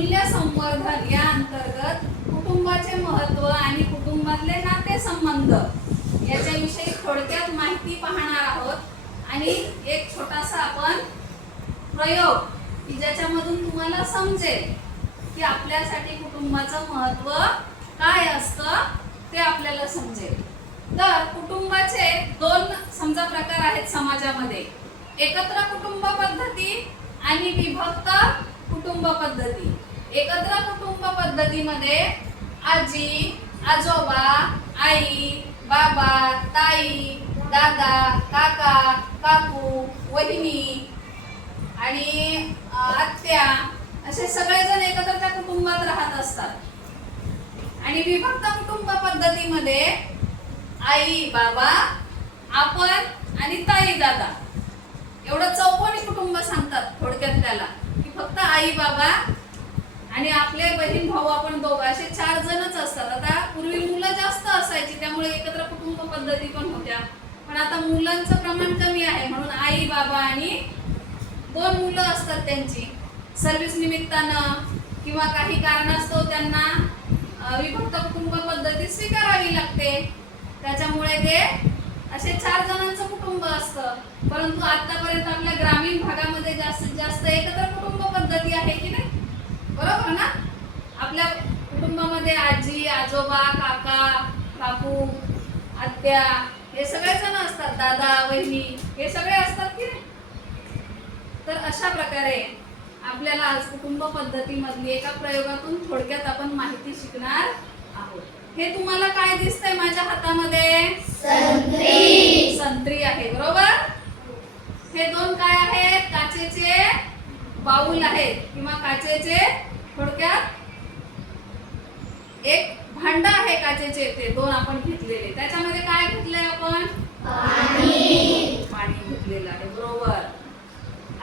मूल्य संवर्धन या अंतर्गत कुटुंबाचे महत्त्व आणि कुटुंबातले नातेसंबंध याच्याविषयी थोडक्यात माहिती पाहणार आहोत आणि एक छोटासा आपण प्रयोग की ज्याच्यामधून तुम्हाला समजेल की आपल्यासाठी कुटुंबाचं महत्त्व काय असतं ते आपल्याला समजेल. तर कुटुंबाचे दोन समजा प्रकार आहेत समाजामध्ये, एकत्र कुटुंब पद्धती आणि विभक्त कुटुंब पद्धती. एकत्र कुटुंब पद्धतीमध्ये आजी, आजोबा, आई, बाबा, ताई, दादा, काका, काकू, वहिनी आणि आत्या असे सगळेजण एकत्र त्या कुटुंबात राहत असतात. आणि विभक्त कुटुंब पद्धतीमध्ये आई, बाबा, आपण आणि ताई, दादा एवढं चौकोनी कुटुंब सांगतात थोडक्यात त्याला, की फक्त आई, बाबा आणि आपले बहीण भाऊ आपण दोघं असे 4 जणच असतात. आता पूर्वी मुलं जास्त असायची त्यामुळे एकत्र कुटुंब पद्धती पण होत्या, पण आता मुलांचं प्रमाण कमी आहे म्हणून आई, बाबा आणि 2 मुलं असतात त्यांची. सर्व्हिस निमित्तानं किंवा काही कारणास्तव त्यांना विभक्त कुटुंब पद्धती स्वीकारावी लागते, त्याच्यामुळे ते असे 4 जणांचं कुटुंब असतं. परंतु आतापर्यंत आपल्या ग्रामीण भागामध्ये जास्तीत जास्त एकत्र कुटुंब पद्धती आहे की नाही, बरोबर ना? आपल्या कुटुंबामध्ये आजी, आजोबा, काका, काकू, आत्या हे सगळे जण असतात, दादा, वहिनी हे सगळे असतात की नाही. तर अशा प्रकारे आपल्याला आज कुटुंब पद्धतीमधली एका प्रयोगातून थोडक्यात आपण माहिती शिकणार आहोत. हे तुम्हाला काय दिसतंय माझ्या हातामध्ये? संत्री. संत्री आहे, बरोबर. हे 2 काय आहेत? काचेचे बाउल आहेत किंवा काचेचे थोडक्यात एक भांड आहे काचेचे. ते 2 आपण घेतलेले, त्याच्यामध्ये काय घेतलंय आपण? पाणी घेतलेलं आहे, बरोबर.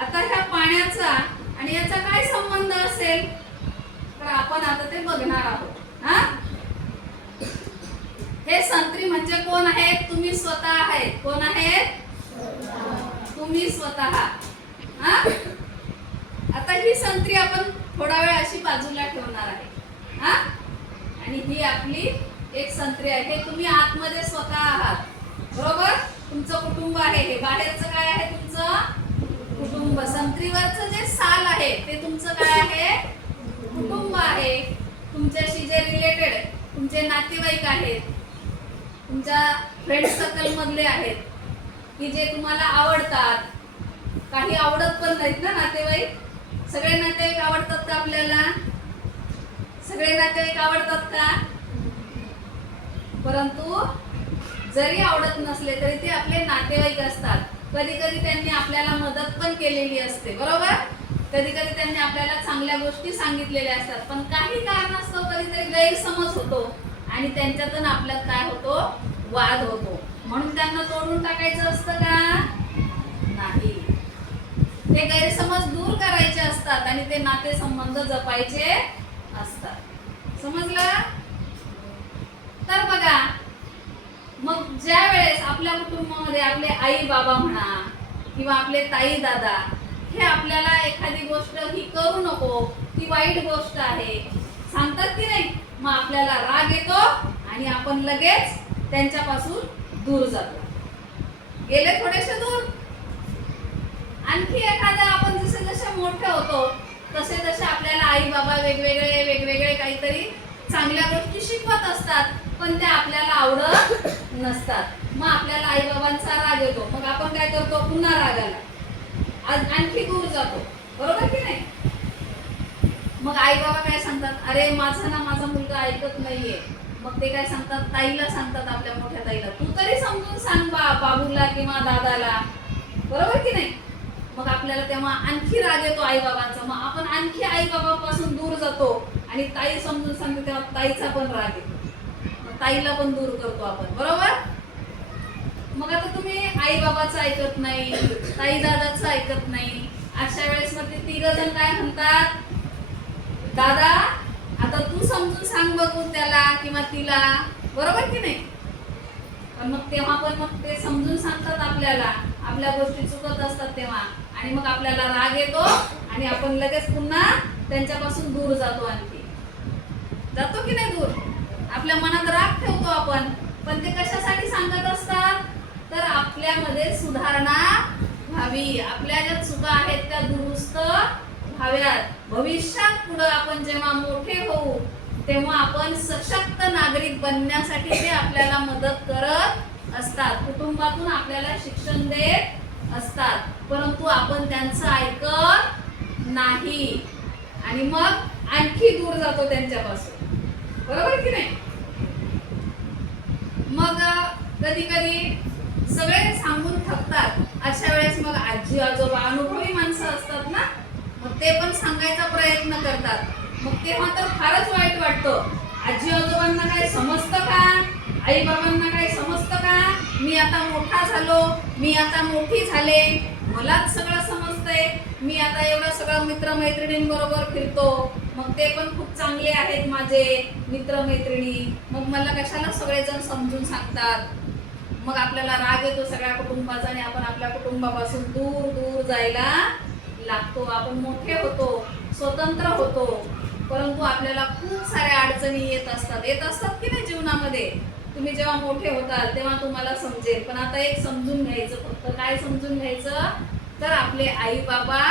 आता ह्या पाण्याचा आणि याचा काय संबंध असेल तर आपण आता ते बघणार आहोत. हा, हे संत्री म्हणजे कोण आहेत? तुम्ही स्वतः आहेत. कोण आहेत? तुम्ही स्वतः. हा, आता ही संत्री आपण थोडा वेळ अशी बाजूला ठेवणार आहे. हा, आणि ही आपली एक संत्री आहे. हे तुम्ही आतमध्ये स्वतः आहात, बरोबर. तुमचं कुटुंब आहे. हे बाहेरचं काय आहे? तुमचं कुटुंब. संत्रीवरचं जे साल आहे ते तुमचं काय आहे? कुटुंब आहे. तुमच्याशी जे रिलेटेड तुमचे नातेवाईक आहेत, तुमच्या फ्रेंड सर्कल मधले आहेत की जे तुम्हाला आवडतात. काही आवडत पण नाहीत ना नातेवाईक. सगळे नातेवाईक आवडतात का आपल्याला? सगळे नातेवाईक आवडतात का? परंतु जरी आवडत नसले तरी ते आपले नातेवाईक असतात. कधी कधी त्यांनी आपल्याला मदत पण केलेली असते, बरोबर. कधी कधी त्यांनी आपल्याला चांगल्या गोष्टी सांगितलेल्या असतात, पण काही कारणास्तव कधीतरी गैरसमज होतो आणि त्यांच्यातून आपल्यात काय होतो? वाद होतो. म्हणून त्यांना तोडून टाकायचं असतं का? नाही. ते गैरसमज दूर करायचे असतात आणि ते नातेसंबंध जपायचे असतात. समजलं? तर बघा, मग ज्या वेळेस आपल्या कुटुंबामध्ये आपले आई बाबा म्हणा किंवा आपले ताई दादा हे आपल्याला एखादी गोष्ट ही करू नको, ती वाईट गोष्ट आहे सांगतात की नाही, मग आपल्याला राग येतो आणि आपण लगेच त्यांच्यापासून दूर जातो. गेले थोडेसे दूर. आणखी एखादा आपण जसे जसे मोठे होतो तसे तसे आपल्याला आई बाबा वेगवेगळे काहीतरी चांगल्या गोष्टी शिकवत असतात, पण त्या आपल्याला आवडत नसतात. मग आपल्याला आई बाबांचा राग येतो. मग आपण काय करतो? पुन्हा रागाला आणखी दूर जातो, बरोबर की नाही. मग आई बाबा काय सांगतात? अरे माझा मुलगा ऐकत नाहीये. मग ते काय सांगतात? ताईला सांगतात, आपल्या मोठ्या ताईला, तू तरी समजून सांग बाबूला किंवा दादाला, बरोबर की नाही. मग आपल्याला तेव्हा आणखी राग येतो आई बाबांचा. मग आपण आणखी आई बाबांपासून दूर जातो आणि ताई समजून सांगते तेव्हा ताईचा पण राग येतो. मग ताईला पण दूर करतो आपण, बरोबर. मग आता तुम्ही आई बाबाचं ऐकत नाही, ताई दादाचं ऐकत नाही, अशा वेळेस मग ते 3 जण काय म्हणतात? दादा आता तू समजून सांग बघू त्याला किंवा तिला, बरोबर की नाही. पण मग तेव्हा पण मग ते समजून सांगतात आपल्याला, आपल्या गोष्टी चुकत असतात तेव्हा, आणि मग आपल्याला राग येतो आणि आपण लगेच पुन्हा त्यांच्यापासून दूर जातो. आणखी जातो की नाही दूर? आपल्या मनात राग ठेवतो आपण, पण ते कशासाठी सांगत असतात? तर आपल्यामध्ये सुधारणा व्हावी, आपल्या ज्या चुका आहेत त्या दुरुस्त व्हाव्यात. भविष्यात पुढे आपण जेव्हा मोठे होऊ तेव्हा आपण सशक्त नागरिक बनण्यासाठी ते आपल्याला मदत करत असतात. कुटुंबातून आपल्याला शिक्षण देत असतात, परंतु आपण त्यांचं ऐकत नाही आणि मग आणखी दूर जातो त्यांच्यापासून. बरोबर की नाही? मग कधी कधी सगळे सांगून थकतात. अशा वेळेस मग आजी आजोबा अनुभवी माणसं असतात ना, मग ते पण सांगायचा प्रयत्न करतात. मग तेव्हा तर फारच वाईट वाटतं. आजी आजोबांना काय समजतं का? आई बाबांना काय समजतं का? मी आता मोठा झालो, मी आता मोठी झाले, मलाच सगळं समजतंय, मी आता एवढं सगळं मित्रमैत्रिणींबरोबर फिरतो, मग ते पण खूप चांगले आहेत माझे मित्रमैत्रिणी, मग मला कशाला सगळेजण समजून सांगतात. मग आपल्याला राग येतो सगळ्या कुटुंबाचा आणि आपण आपल्या कुटुंबापासून दूर दूर जायला लागतो. आपण मोठे होतो, स्वतंत्र होतो, परंतु आपल्याला खूप साऱ्या अडचणी येत असतात की नाही जीवनामध्ये? तुम्ही जेव्हा मोठे होताल तेव्हा तुम्हाला समजेल. पण आता एक समजून घ्यायचं, फक्त काय समजून घ्यायचं? तर आपले आई बाबा,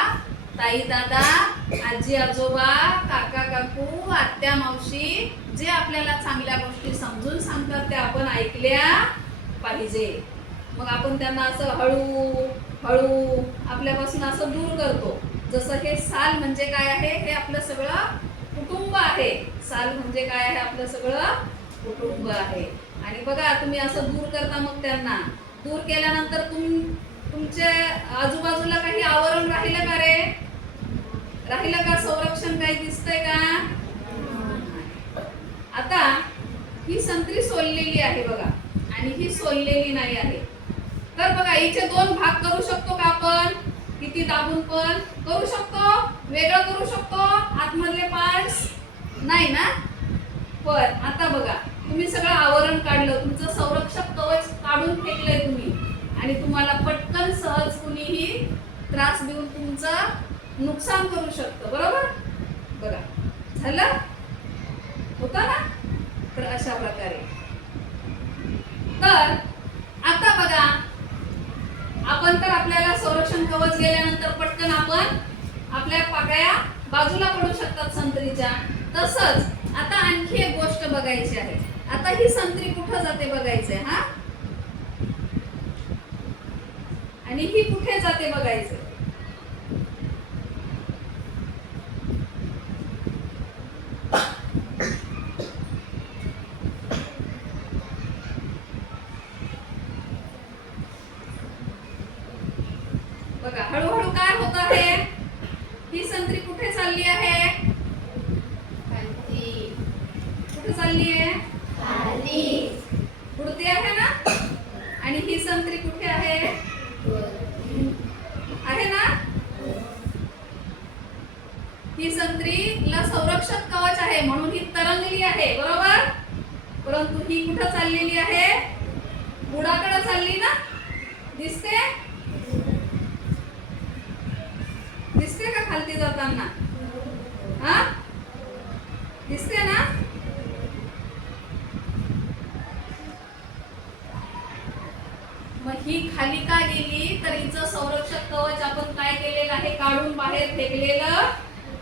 ताई दादा, आजी आजोबा, काका काकू, आत्या मावशी जे आपल्याला चांगल्या गोष्टी समजून सांगतात त्या आपण ऐकल्या पाहिजे. मग आपण त्यांना असं हळू हळू आपल्यापासून असं दूर करतो. जसं हे साल म्हणजे काय आहे? हे आपलं सगळं कुटुंब आहे. साल म्हणजे काय आहे? आपलं सगळं कुटुंब आहे. आणि बघा तुम्ही असं दूर करता, मग त्यांना दूर केल्यानंतर तुमच्या आजूबाजूला काही आवरण राहिलं का रे? राहिलं का? संरक्षण काही दिसतंय का? आता ही संत्री सोललेली आहे बघा, आणि ही सोललेली नाही आहे. तर बघा हिचे दोन भाग करू शकतो का आपण? किती दाबून पण करू शकतो? वेगळं करू शकतो आतमधले पार्ट्स? नाही ना. पण आता बघा तुम्ही सगळं आवरण काढलं, तुमचं संरक्षक कवच काढून फेकलंय तुम्ही, आणि तुम्हाला पटकन सहज कुणीही त्रास देऊन तुमचं नुकसान करू शकतं. बरोबर? बघा झालं होता ना. तर अशा प्रकारे तर आता बघा आपण तर आपल्याला संरक्षण कवच गेल्यानंतर पटकन आपण आपल्या पाकळ्या बाजूला पडू शकतात संत्रीच्या. तसंच आता आणखी एक गोष्ट बघायची आहे. आता ही संत्री कुठे जाते बघायचंय हा, आणि ही कुठे जाते बघायचंय. बघा हळूहळू काय होत आहे? ही संत्री कुठे चालली आहे? कुठे चालली आहे? उडते आहे ना. आणि ही संत्री कुठे आहे? आहे ना. ही संत्रीला संरक्षक कवच आहे म्हणून ही तरंगली आहे. बरोबर? परंतु ही कुठे चाललेली आहे? बुडाकडे चालली ना. दिसते? दिसते का खालती जाताना? हा दिसते ना. मग ही खाली का गेली? तर हिचं संरक्षक कवच आपण काय केलेलं आहे? काढून बाहेर फेकलेलं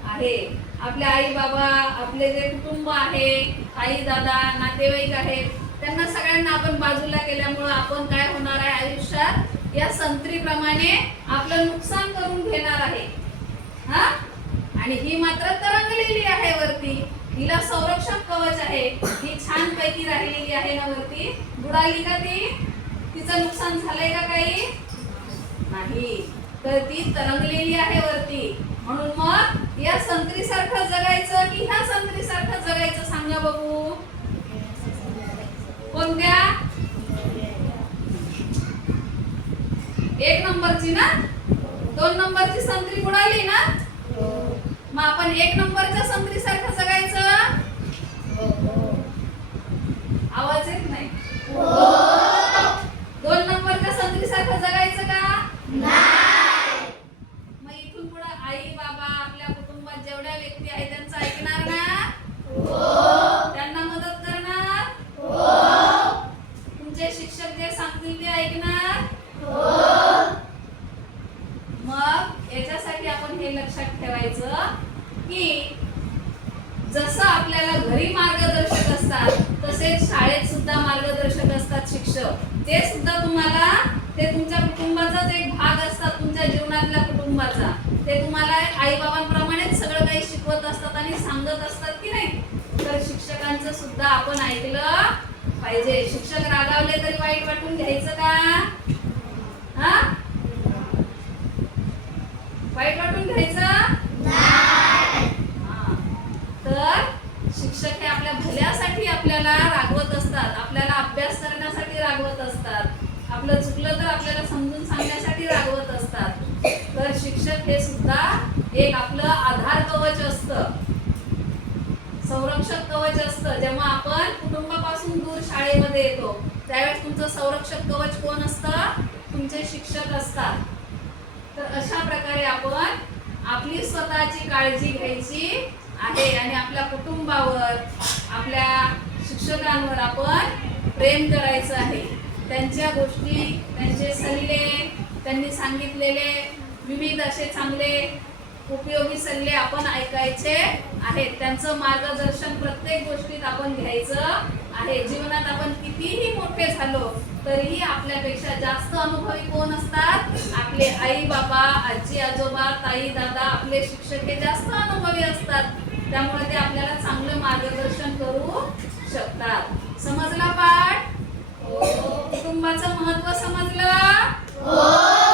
आहे. आपले आई बाबा, आपले जे कुटुंब आहे, आई दादा, नातेवाईक आहेत, त्यांना सगळ्यांना आपण बाजूला केल्यामुळे आपण काय होणार आहे आयुष्यात? या संत्रीप्रमाणे आपलं नुकसान करून घेणार आहे. हा. आणि ही मात्र तरंगलेली आहे वरती, हिला संरक्षक कवच आहे, ही छान पैकी राहिलेली आहे ना वरती. बुडाली का ती? तिचं नुकसान झालंय का काही? नाही. तर ती तरंगलेली आहे वरती. म्हणून मग या संत्रीसारखं जगायचं की ह्या संत्रीसारखं जगायचं? सांगा बघू. कोणत्या? एक नंबरची ना. 2 नंबरची संत्री बुडाली ना. मग आपण 1 नंबरच्या संत्रीसारखं जगायचं? आवाज येत नाही. 2 नंबरच्या संत्रीसारखं जगायचं का? नाही. मग इथून पुढे आई बाबा, आपल्या कुटुंबात जेवढ्या व्यक्ती ठेवायचं की जसं आपल्याला घरी मार्गदर्शक असतात तसेच शाळेत सुद्धा मार्गदर्शक असतात शिक्षक. ते सुद्धा तुम्हाला ते तुमच्या कुटुंबाचाच एक भाग असतात, तुमच्या जीवनातल्या कुटुंबाचा. ते तुम्हाला आई बाबांप्रमाणेच सगळं काही शिकवत असतात आणि सांगत असतात की नाही. तर शिक्षकांचं सुद्धा आपण ऐकलं पाहिजे. शिक्षक रागावले तरी वाईट वाटून घ्यायचं का? हा, वाईट वाटून घ्यायचं नाही. हा. तर शिक्षक हे आपल्या भल्यासाठी आपल्याला रागवत असतात, आपल्याला अभ्यास करण्यासाठी रागवत असतात, आपलं चुकलं तर आपल्याला समजून सांगण्यासाठी रागवत असतात. तर शिक्षक हे सुद्धा एक आपलं आधार कवच असतं, संरक्षक कवच असतं. जेव्हा आपण कुटुंबापासून दूर शाळेमध्ये येतो त्यावेळेस तुमचं संरक्षक कवच कोण असतं? तुमचे शिक्षक असतात. तर अशा प्रकारे आपण आपली स्वतःची काळजी घ्यायची आहे आणि आपल्या कुटुंबावर, आपल्या शिक्षकांवर आपण प्रेम करायचं आहे. त्यांच्या गोष्टी, त्यांचे सल्ले, त्यांनी सांगितलेले विविध असे चांगले उपयोगी सल्ले आपण ऐकायचे आहेत. त्यांचं मार्गदर्शन प्रत्येक गोष्टीत आपण घ्यायचं आहे. जीवनात आपण कितीही मोठे झालो तरीही आपल्यापेक्षा जास्त अनुभवी कोण असतात? आपले आई बाबा, आजी आजोबा, ताई दादा, आपले शिक्षक हे जास्त अनुभवी असतात. त्यामुळे ते आपल्याला चांगलं मार्गदर्शन करू शकतात. समजला पाठ? कुटुंबाचं महत्त्व समजलं? हो.